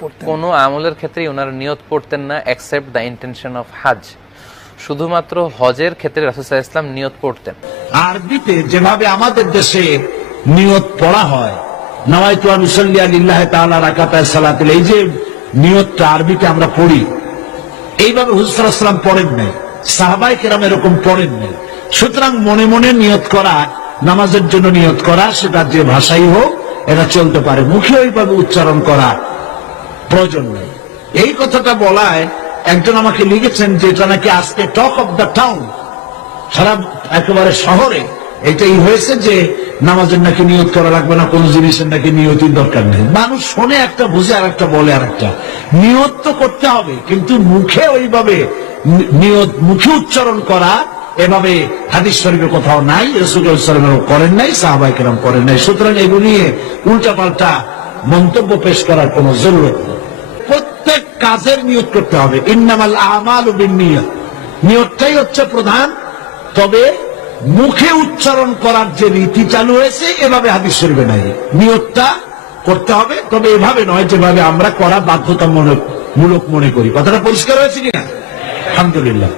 পড়তেন। কোনো আমলের ক্ষেত্রে ওনারা নিয়ত করতেন না অ্যাকসেপ্ট দ্য ইন্টেনশন অফ হাজ শুধুমাত্র হজের ক্ষেত্রে রাসুসাহ ইসলাম নিয়ত করতেন আরবিতে যেভাবে আমাদের দেশে নিয়ত পড়া হয় নওয়াইতু আনুসল্লিয়া লিল্লাহ তাআলা রাকাতায় সালাতুল এই যে নিয়তটা আরবিতে আমরা পড়ি এইভাবে হুজুরাম পড়েন নাই সাহাবাই কেরাম এরকম পড়েন নাই। সুতরাং মনে মনে নিয়ত করা নামাজের জন্য নিয়ত করা সেটা যে ভাষাই হোক এটা চলতে পারে। মুখে ওইভাবে উচ্চারণ করা প্রয়োজন নেই। এই কথাটা বলায় একজন আমাকে লিখেছেন যে, এটা নাকি আজকে টক অফ দ্য টাউন সারা একেবারে শহরে এটাই হয়েছে যে, নামাজের নাকি নিয়ত করা লাগবে না, কোন জিনিসের নাকি নিয়তির দরকার নেই। মানুষ শোনে একটা, বুঝে আর একটা বলে আর একটা নিয়ত তো করতে হবে, কিন্তু মুখে ওইভাবে নিয়ত, মুখে উচ্চারণ করা, এভাবে হাদিস শরীফে কোথাও নাই রসুলের করেন নাই সাহাবাই করেন নাই। সুতরাং এগুলো নিয়ে উল্টাপাল্টা মন্তব্য পেশ করার কোনো জরুরত নেই। কাজের নিয়ত করতে হবে। ইন্নামাল আমাল নিয়ত হচ্ছে প্রধান। তবে মুখে উচ্চারণ করার যে রীতি চালু হয়েছে, এভাবে হাদিস শরীফে নাই। নিয়োগটা করতে হবে, তবে এভাবে নয় যেভাবে আমরা করা বাধ্যতামূলক মূলক মনে করি। কথাটা পরিষ্কার হয়েছে কিনা? আলহামদুলিল্লাহ।